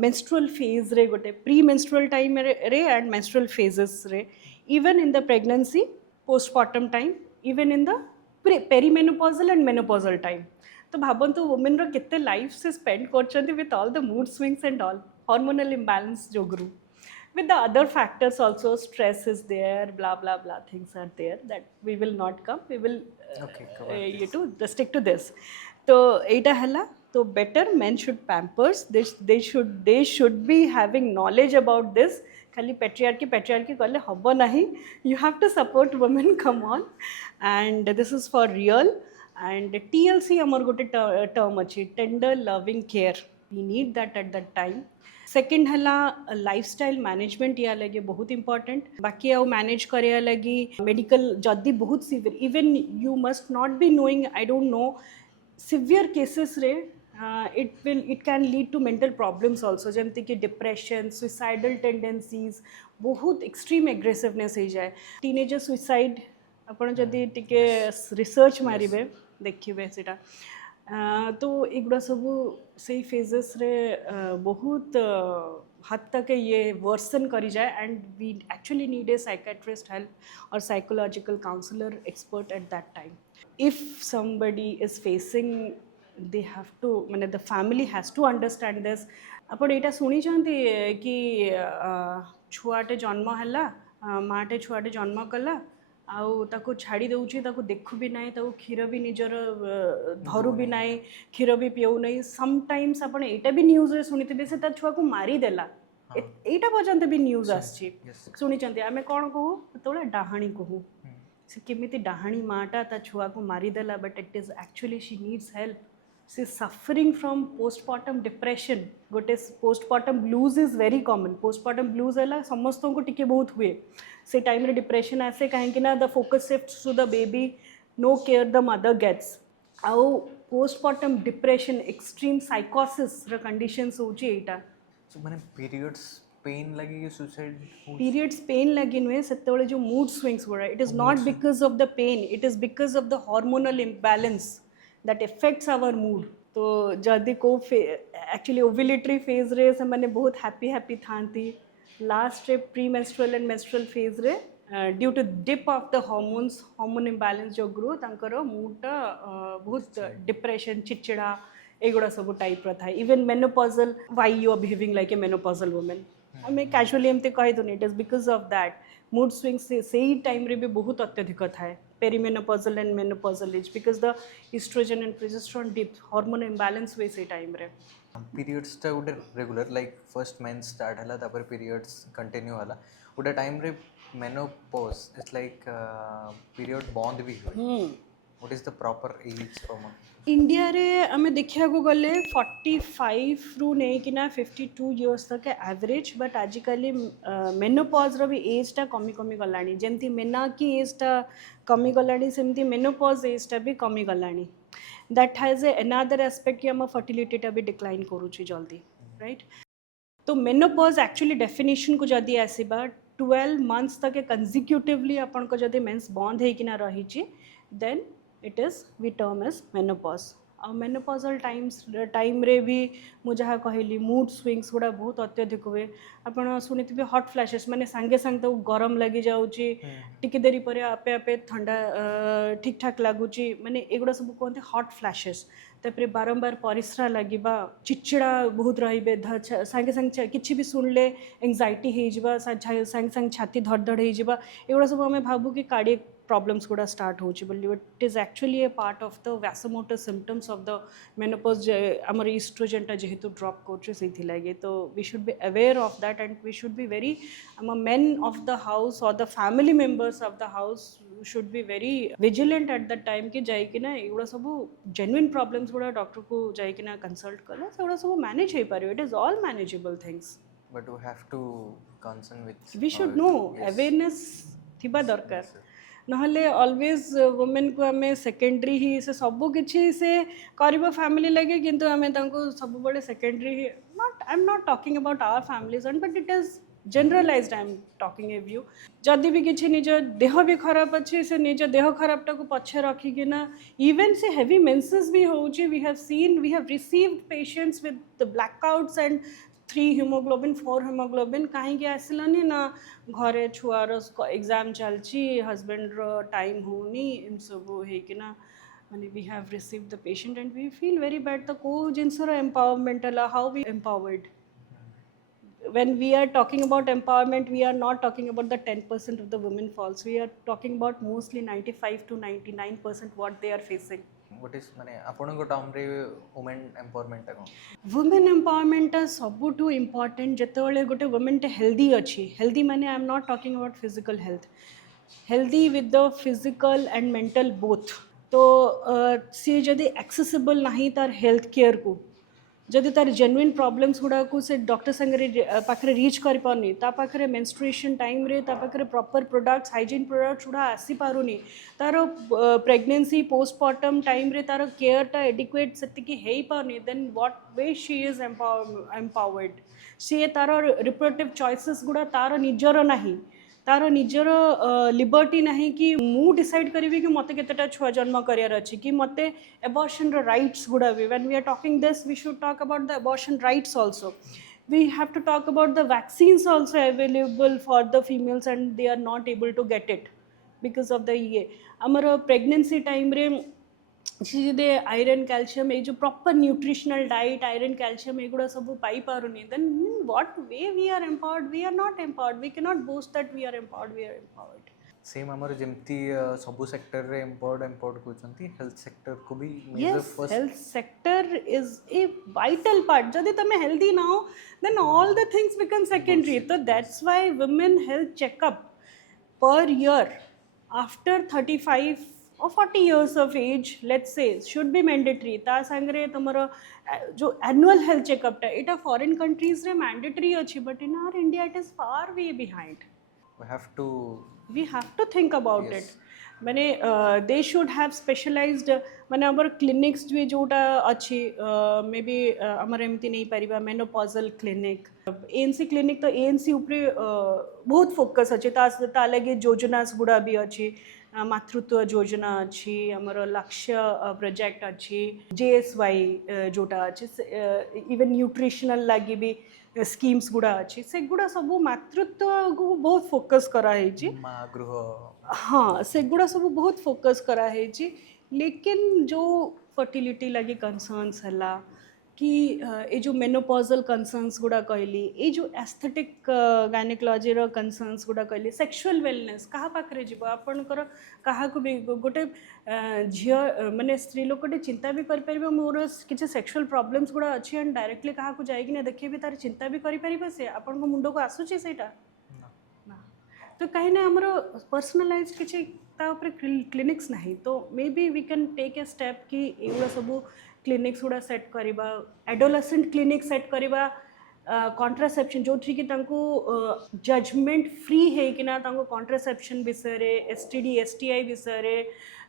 मेंस्ट्रुअल फेज रे गोटे प्री मेंस्ट्रुअल टाइम रे एंड मेंस्ट्रुअल फेजेस रे even in the pregnancy postmortem time even in the perimenopausal and menopausal time तो भावतु वुमेन रो केते लाइफ से स्पेंड करछंती with all the mood swings and all hormonal imbalance जोगुरु with the other factors also stress is there blah blah things are there that we will not come we will Okay, cover you to stick to this तो एटा हला तो better men should pampers they should be having knowledge about this खाली patriarchy कले हबो नहीं you have to support women come on and this is for real and TLC amar gote term अच्छी tender loving care we need that at that time second है lifestyle management या लगे बहुत important बाकी आउ मैनेज करिया लगी medical जदि बहुत severe even you must not be knowing I don't know severe cases रे it can lead to mental problems also जमती कि डिप्रेशन सुइसाइडल टेंडेंसीज बहुत एक्सट्रीम एग्रेसिवनेस हो जाए टीनेजर सुइसाइड आपड़ जदि टिके रिसर्च मारिबे देखिबे सेटा तो एगुड़ा सब से फेजेस रे बहुत हद तक ये वर्सन करी जाए and we actually need a psychiatrist help और psychological counsellor expert at that time if somebody is facing they have to माने the family has to understand this आप यहाँ शुणी कि छुआटे जन्म है माटे छुआटे जन्म कला आउ ताको छाड़ी दउची ताको देखु भी नहीं ताको क्षीर भी निजर धरु भी नहीं क्षीर भी पिऊ नहीं समटाइम्स आपण एटा भी न्यूज रे सुनिथिबे से ता छुआ को मारी देला एटा पर्यंत भी न्यूज आछि सुनिचंती आमे कोन कहू तोला डाहाणी कहू से केमिति डाहाणी माटा ता छुआ को मारी देला but it is actually she needs help she is suffering from postpartum depression गोटे postpartum blues is very common postpartum blues है समस्त को टिके बहुत हुए से टाइम रे डिप्रेशन आसे कहीं ना the focus shift to the baby no care the mother gets आउ पोस्टमार्टम डिप्रेशन एक्सट्रीम साइकोसिस र कंडीशंस होची एटा सो माने पीरियड्स पेन लगे कि सुसाइड पीरियड्स पेन लगे नुए सेतेबेले जो मूड स्विंग्स गुड़ा it is not because of the pain it is because of the hormonal imbalance that affects our mood तो जदि को एक्चुअली ओव्युलेटरी फेज रे से माने बहुत हैप्पी थांती लास्ट रे premenstrual and menstrual phase रे due to dip of the hormones hormone imbalance जो ग्रो तांकर मूडटा बहुत डिप्रेशन चिड़चिड़ा एगुड़ा सब टाइप था even menopausal why you are behaving like a menopausal women आम कैजुअली एमती कहीदुनि it is because of that mood swings से ही टाइम रे भी बहुत अत्यधिक थाए perimenopausal and menopausal age because the oestrogen and progesterone dip hormone imbalance हुए से टाइम रे पीरियड्स टा गोटे regular like first mens start हला तापर पीरियड्स कंटिन्यू हला गोटे टाइम रे मेनोपॉज इट्स लाइक पीरियड बंद भी हुए what is the proper age India रे आमे देखिया को गले 45 रु नेकिना 52 इयर्स तक एवरेज बट आजिकली मेनोपॉज रो भी एज टा कमी कमी गलानी जेमती मेना की एज टा कमी गलानी सेमती मेनोपॉज एज टा भी कमी गलानी that has a another aspect कि हम फर्टिलिटी टा भी डिक्लाइन करूची जल्दी राइट तो मेनोपॉज एक्चुअली डेफिनेशन को जदि आसवा 12 मंथ्स तक कंजिक्यूटिवली आपन को जदि मेंस बंद होकिना रही then it is we term age menopause आ मेनोपॉजल टाइम रे भी मु जहाँ कहली मूड स्विंग्स गुड़ा बहुत अत्यधिक हुए आपड़ शुणी हॉट फ्लैशेस माने सांगे सांगे तो गरम लगी जाऊँगी टिके देरी पर आपे आपे ठंडा ठीक ठाक लगुच माने एगुड़ा सब कहते हॉट फ्लैशेस तापर बारंबार परिश्रा लगे चिड़चिड़ा बहुत रे सांगे सांगे किसी भी शुणिले एंजाइटी हो सांगे सांगे छाती धड़धड़ होगुड़ा सब आम भावु कि कार्डियक प्रॉब्लम्स गुड़ा स्टार्ट होची बोली it is actually a part of the vasomotor symptoms of the menopause आमर ईस्ट्रोजेन टा जेहेतु ड्रॉप करछे सेथि लागे तो we should be aware of that and we should be very men of the house और the family members of the house should be very vigilant at the time कि जाइकिना एगुड़ा सब जेन्युइन प्रॉब्लम्स गुड़ा doctor को जाइकिना consult कले सेगुड़ा सब manage हो पारे it is all manageable things but we have to concern with we should know awareness थिबा दरकार नहले ऑलवेज वुमेन को आम सेकेंडरी ही से सबू किसी से कर फैमिली लगे किंतु आम सब बड़े सेकेंडरी ही not I am not talking about our families but it is generalised I am talking a view जदि भी किसी निज देह भी खराब अच्छे से निज देह खराबटा को पछे रखिकिना इवन से हेवी मेंसेस भी होची we have received patients with the blackouts and 3 haemoglobin 4 haemoglobin कहीं आसलानी ना घरे छुआर एग्जाम चलची हजबैंड टाइम होनी इन सब होना माने we have received the patient and we feel very bad तो को जिनसर empowerment how we empowered when we are talking about empowerment we are not talking about the 10% of the women falls we are talking about mostly 95 to 99% what they are facing what is माने आपन को term रे women empowerment टा women empowerment सबुठू important जिते गोटे women टे healthy अच्छी healthy माने I am not talking about physical health healthy with the physical and mental both तो सी जदि एक्सेसिबल नहीं तार हेल्थ केयर को जदि तार जेन्युइन प्रॉब्लम्स गुड़ा को से डॉक्टर संगे पाखरे रीच कर पारनी ता पाखरे मेंस्ट्रुएशन टाइम रे ता पाखरे प्रॉपर प्रोडक्ट्स हाइजीन प्रोडक्ट्स गुड़ा आसी पारुनी तार प्रेगनेंसी पोस्टमार्टम टाइम रे तार केयर टा एडिक्वेट सेतिकी हेई पारनी then what way she is empowered she तार रिप्रोडक्टिव चॉइसेस गुड़ा तार निजर नहीं तार निजर लिबर्टी नहीं कि मु डिसाइड करी कि मते केतेटा छुआ जन्म करियर अछि कि मते एबॉर्शन रो राइट्स गुड़ा भी when we are talking this we should talk about the abortion rights also we have to talk about the vaccines also available for the females and they are not able to get it because of the ये हमर pregnancy time रे दे iron calcium ये जो proper nutritional diet iron calcium एगुड़ा सब पाई पारुनी then what way we are empowered we are not empowered we can not boast that we are empowered same हमर जेमती सबु सेक्टर रे एम्पावर्ड कहउछंती हेल्थ सेक्टर को भी yes health sector is a vital part जदि तमे healthy ना हो then all the things become secondary so that's why women health checkup per year after 35 or 40 years of age let's say should be mandatory ता संगरे तमरो जो annual health checkup टा इटा foreign countries रे mandatory अछि but in our India it is far way behind we have to think about yes. it माने they should have specialized माने हमर clinics भी जोटा अच्छी मे बी हमर एमती नहीं परिबा मेनोपॉजल क्लिनिक एएनसी क्लिनिक तो एएनसी ऊपर बहुत फोकस अच्छे ता लगे योजनास गुड़ा भी अच्छी मातृत्व योजना अच्छी हमर लक्ष्य प्रोजेक्ट अच्छी JSY जोटा अच्छी इवन न्यूट्रिशनल लगी भी स्कीम्स गुड़ा अच्छी से गुड़ा सब मातृत्व को बहुत फोकस कराई माँ गृह हाँ से गुड़ा सब बहुत फोकस कराई लेकिन जो फर्टिलिटी लगी कंसर्न्स है कि ये जो मेनोपॉजल कंसर्न्स गुड़ा कहली ये जो एस्थेटिक गायनेकोलॉजी रो कंसर्न्स गुड़ा कहली सेक्सुअल वेलनेस कहा पाखरे जीव आपणकर कहा को भी गोटे झियो माने स्त्री लोकटे चिंता भी कर परिबो मोर किछि सेक्सुअल प्रॉब्लम्स गुड़ा अछि एंड डायरेक्टली कहा को जाई कि ना देखिए भी तार चिंता भी करि परिबो से आपन को मुंडो को आसुछि सेटा ना तो कहीं ना आमर पर्सनालाइज किसी क्लिनिक्स नहीं तो maybe we can take a step कि एगुड़ा सब क्लिनिक्स गुड़ा सेट करवा एडोलेसेंट क्लिनिक सेट करवा कॉन्ट्रासेप्शन जो थी कि जजमेंट फ्री है कि ना कॉन्ट्रासेप्शन विषय STD STI विषय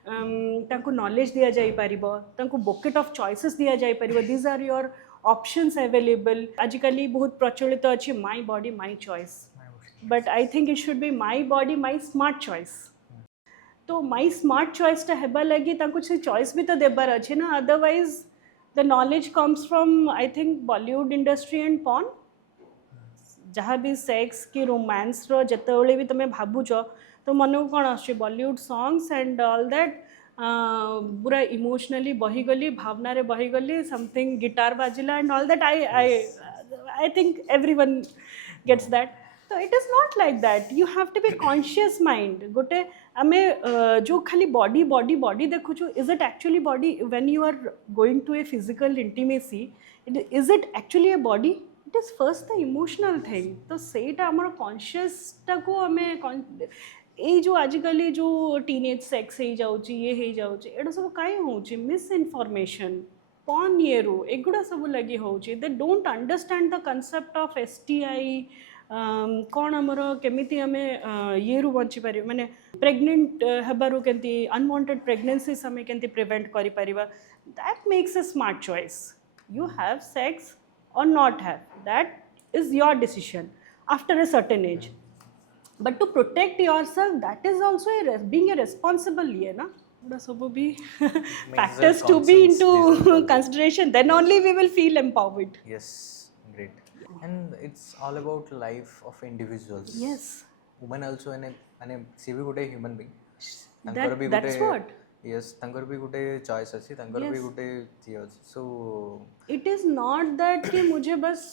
नॉलेज दि जापर बोकेट ऑफ चॉइसेस दि जापर these are your options available आजिकल बहुत प्रचलित अच्छी my body my choice but I think it should be my body my smart choice तो माय स्मार्ट चॉइस हेबा लगी से चॉइस भी तो देबार अच्छे ना otherwise the knowledge comes from I think Bollywood industry and porn जहाँ भी सेक्स कि रोमांस जिते भी तुम्हें भावुच तो मन को कौन आस Bollywood songs and all that पूरा इमोशनली बहीगली भावना रे बहीगली समथिंग गिटार बाजिला and all that I think everyone gets that तो it is not like that you have to be conscious mind गोटे आमे जो खाली बॉडी बॉडी बॉडी देखुचु is it actually body when you are going to a physical intimacy is it actually a body it is first the emotional thing तो सेटा आमर कॉन्शियसटा को आमे ये जो आजिकल जो टीनेज सेक्स हो जाऊँगी ये हो जाऊँगी एटा सब कहीं होची मिस इनफॉरमेशन पॉन ये रो एगुड़ा सब लगी होची they don't understand the concept of STI कौन आमर केमिति आमे ये रु बंची पारि माने प्रेग्नेंट हेबारु केंती अनवांटेड प्रेगनेंसीज आमे केंती प्रिवेंट करि परिबा that makes a smart choice you have sex or not have that is your decision after a certain age but to protect yourself that is also being a responsible ये ना थोड़ा सब भी factors to be into consideration then only we will feel empowered yes great and it's all about life of individuals yes women also ane she भी गोटे human being that's what yes तंकर भी गोटे choice अछि तंकर भी गोटे चीज अछि सो it is not that कि मुझे बस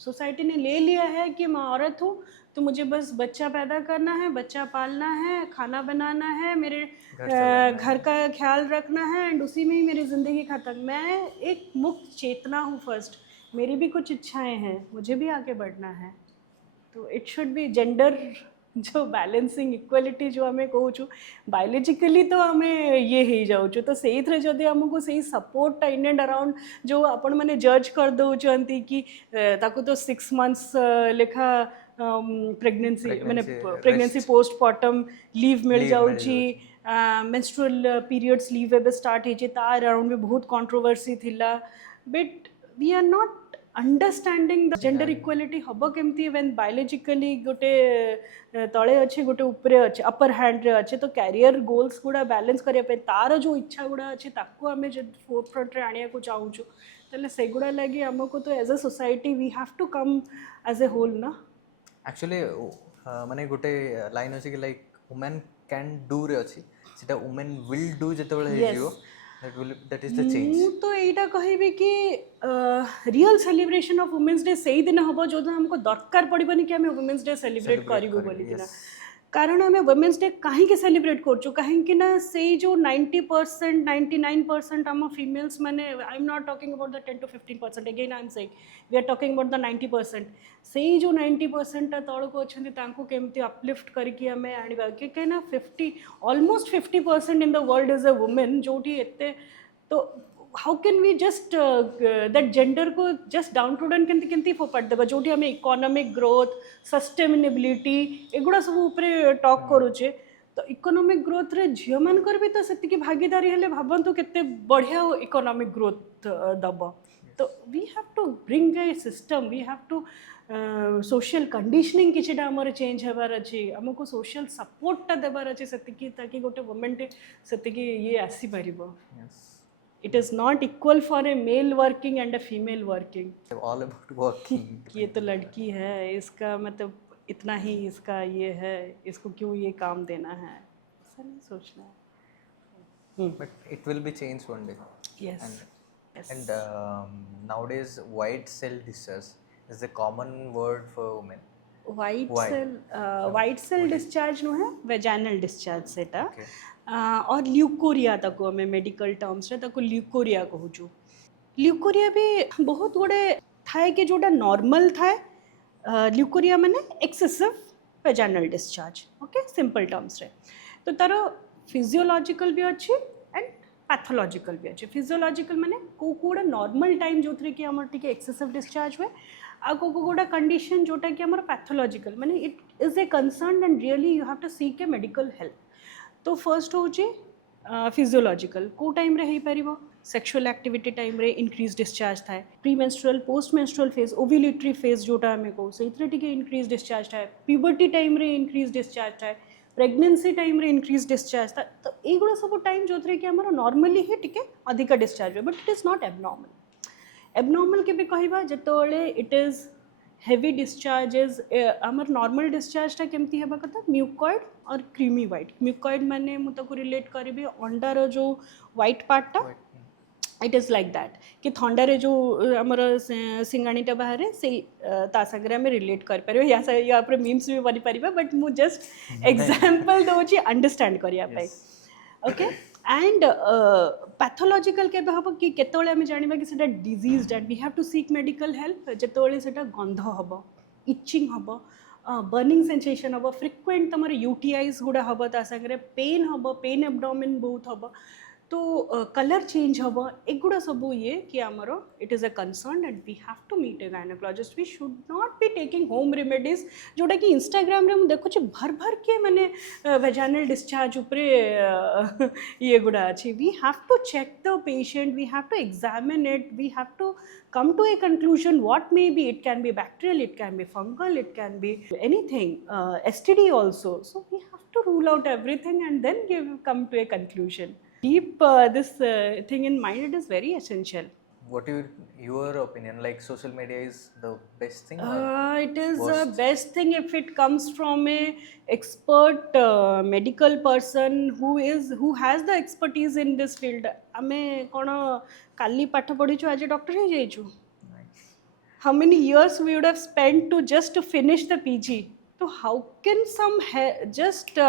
सोसाइटी ने ले लिया है कि मैं औरत हूँ तो मुझे बस बच्चा पैदा करना है बच्चा पालना है खाना बनाना है मेरे घर का ख्याल रखना है एंड उसी में ही मेरी ज़िंदगी खत्म मैं एक मुक्त चेतना हूँ फर्स्ट मेरी भी कुछ इच्छाएं हैं मुझे भी आगे बढ़ना है तो इट शुड बी जेंडर जो बैलेंसिंग इक्वालिटी जो आम कहूँ बायोलोजिकली तो आम ये हो जाऊँ तो से जदि आमको से सपोर्टा इन एंड अराउंड जो आपण मैंने जज कर दौरान कि ताकू तो 6 months लेखा प्रेगनेंसी मैंने प्रेगनेंसी पोस्टमार्टम लीव मिल जाऊँगी मेंस्ट्रुअल पीरियड्स लीव एवं स्टार्ट हो तार अराउंड भी बहुत कंट्रोवर्सी थिला but we are not understanding the gender equality हम केमती व्हेन बायोलॉजिकली गोटे तले अच्छे गोटे उपरे अच्छे अपर हैंड रे अच्छे तो कैरियर गोल्स गुड़ा बैलेंस करने तार जो इच्छा गुड़ा अच्छे ताको आम जो फोर्थ फ्रंट रे आनिया को चाहूँ तेल से गुड़ा लगी आमको तो as a society we have to come as a whole ना एक्चुअली माने गोटे लाइन अछि कि लाइक वुमेन कैन डू रे अछि सेटा वुमेन विल डू जते बेले हे जियो that is the change मु तो एटा कहबी कि real celebration of women's day से ही दिन हम जो दिन हमको दरकार पड़बनी कि हमें वुमेन्स डे सेलिब्रेट करिवो बोली कि कारण आम वुमेन्स डे कहीं सेलिब्रेट करछु कहीं ना से जो 90% 99% आम फीमेल्स माने I am not talking about the 10 to 15% again I am saying we are talking about the 90% से जो 90% तल को अच्छे केमती अपलिफ्ट करके आम आने कहीं 50 almost 50% in the world is a women जो एते तो how can we just that gender को जस्ट डाउन टू डाउन केमती फोपाड़ देबा जोटी हमें इकोनॉमिक ग्रोथ सस्टेनेबिलिटी एगुड़ा सब ऊपर टॉक करूचे तो इकोनॉमिक ग्रोथ रे झियो मानकर भी तो सेतिकी भागीदारी हेले भाबंतु केते बढ़िया इकोनॉमिक ग्रोथ दब तो we have to bring a system we have to social conditioning किछटा हमर चेंज हेबार अछि हमको सोशल सपोर्टटा देबार अछि सेतिकी ताकि गोटे वुमेन टे सेतिकी ये आसी परिबो It is not equal for a male working and a female working. All about working. ये तो लड़की है इसका मतलब इतना ही इसका ये है इसको क्यों ये काम देना है ऐसा नहीं सोचना है. But it will be changed one day. Yes. And nowadays white cell discharge is a common word for women. White cell discharge नो है vaginal discharge सेटा. और ल्यूकोरिया तक आम मेडिकल टर्म्स रे ताको ल्यूकोरिया कहूँ ल्यूकोरिया भी बहुत गुड़े थाए कि जोटा नॉर्मल थाए ल्यूकोरिया माने excessive vaginal discharge. Okay, simple terms रे. तो तार physiological भी अच्छी and pathological भी अच्छी. Physiological माने कोकोड़ा normal time जो थरे कि हमारे टिके excessive discharge हुए, आ कोकोड़ा condition जोटा कि हमारा pathological माने it is a concern and really you have to seek a medical help. तो first होची physiological को time रे ही परिवो सेक्सुअल एक्टिविटी टाइम रे इंक्रीज डिस्चार्ज थाए premenstrual post menstrual phase ovulatory phase जोटा हमें को से टिके इंक्रीज डिस्चार्ज थाए प्यूबर्टी टाइम रे इंक्रीज डिस्चार्ज थाए प्रेगनेंसी टाइम रे इंक्रीज डिस्चार्ज था तो एगुड़ा सब टाइम जो थे कि हमारा नॉर्मली ही टिके अधिक डिस्चार्ज हुए but it is not abnormal के भी कहवा जिते इट इज हेवी डिस्चार्जेस आमर नॉर्मल डिस्चार्जटा केमती हेबा कथा म्यूकॉइड और क्रीमी व्हाइट म्यूकॉइड माने मु ताको रिलेट करिबे अंडार जो व्हाइट पार्टटा इट इज़ लाइक दैट कि थंडारे जो आमर सिंगाणीटा बाहर से ता सागरे आम रिलेट कर पारे या पर मीम्स भी बनी पारिबा बट मु जस्ट एग्जांपल दोची अंडरस्टैंड करिया पाई ओके एंड पैथोलॉजिकल के हम कि केतोले आम जानिबा कि सेटा disease and we have to seek medical help जेतोले सेटा गंध हबो इचिंग हबो बर्निंग सेंसेशन हबो फ्रिक्वेंट तमर यूटीआईज गुडा हबो ता सागरे पेन हबो पेन एब्डोमेन बहुत हबो तो कलर चेंज हम एगुड़ा सब ये कि आमर it is a concern and we have to meet a gynaecologist we should not be taking home remedies जोटा कि इंस्टाग्राम रे मु देखुछि भर भर के माने वेजाइनल डिस्चार्ज उपरे ये गुड़ा अच्छी we have to check the patient we have to examine it we have to come to a conclusion what may be it can be bacterial it can be fungal it can be anything STD also so we have to rule out everything and then come to a conclusion keep this thing in mind it is very essential. What is your opinion, like social media is the best thing or it is the worst? best thing if it comes from a expert medical person who has the expertise in this field ame kono kali patha padichu aje doctor he jaichu how many years we would have spent to just to finish the PG so how can some just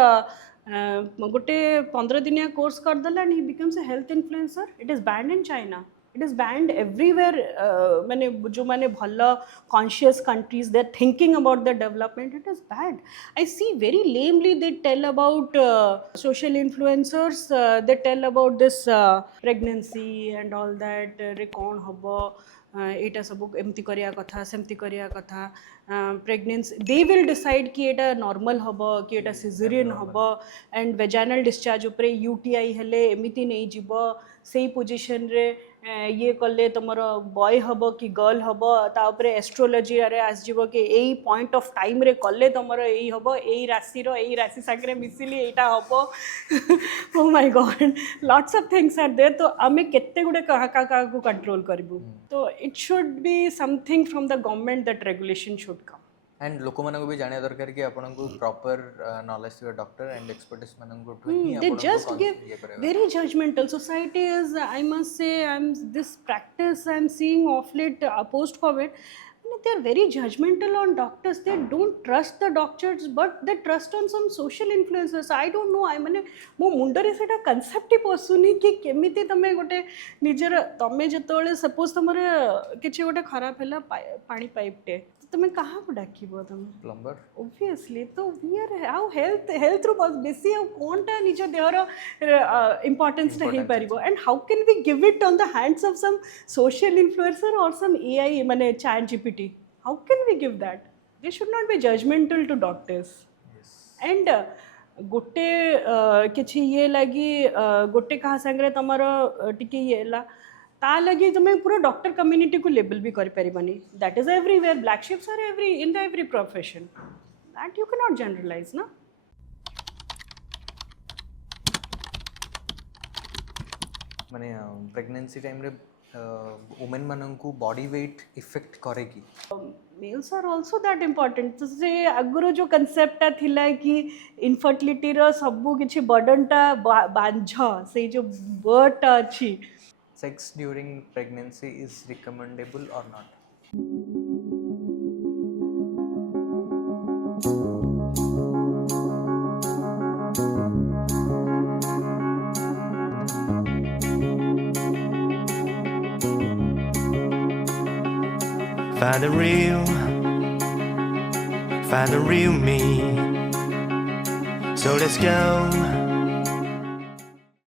गोटे 15 दिनिया course कर देला and he becomes a health influencer it is banned in China it is banned everywhere माने जो माने Bhalla conscious countries they're thinking about the development it is bad I see very lamely they tell about social influencers they tell about this pregnancy and all that रे कौन हबो एटा सब एमती करिया कथा सेमती करिया कथा प्रेगनेंसी दे विल डिसाइड कि एटा नॉर्मल हबो कि एटा सिजेरियन हबो एंड वेजाइनल डिस्चार्ज उपरे यूटीआई हेले एमिति नै जिवो सेही पोजीशन रे ये कले तुमर बॉय हम कि गर्ल हम तापरे एस्ट्रोलोजी रे आस जीवो कि एई पॉइंट ऑफ टाइम रे कले तुमर एई हम एई राशि सागरे मिसिली एटा हम oh my god lots of things are there तो आमे केते गुडे कहा को कंट्रोल करबु तो it should be something from the government that regulation should come and लोक मानको भी जानिया दरकार कि आपनको प्रॉपर नॉलेज थिबा डॉक्टर एंड एक्सपर्टिस मानको ठु ही they just give very judgmental society is I must say this practice I'm seeing of late post covid they are very judgmental on doctors they don't trust the doctors but they trust on some social influencers I don't know I माने मो मुंडरे सेटा concept ही पसुनी कि केमिति तमे गोटे निजर तमे जतोले suppose तमरे किछि गोटे खराब होला पानी पाइप टे तमे कहाँ को डाकिबो तमे प्लम्बर obviously तो we are how health रो बेसी कोनटा निज देहर importance नहीं परिबो and how can we give it on the hands of some social influencer or some AI माने chat GPT how can we give that they should not be judgmental to doctors and गोटे किछि ये लगी गोटे कहा संगरे तमरो टिके ये ला ता लगी तुम्हें पूरा डॉक्टर कम्युनिटी को लेबल भी कर पारिबानी that is everywhere black sheeps are every in the every profession that you can not generalise ना माने प्रेगनेंसी टाइम रे वुमेन माननकु बॉडी वेट इफेक्ट करेगी males are also that important से आगुर जो कनसेप्टा थिला कि इनफर्टिलिटी रो सबु किछि बर्डनटा बांझ से जो वर्डटा अछि sex during pregnancy is recommendable or not Find the real, find the real me. So let's go.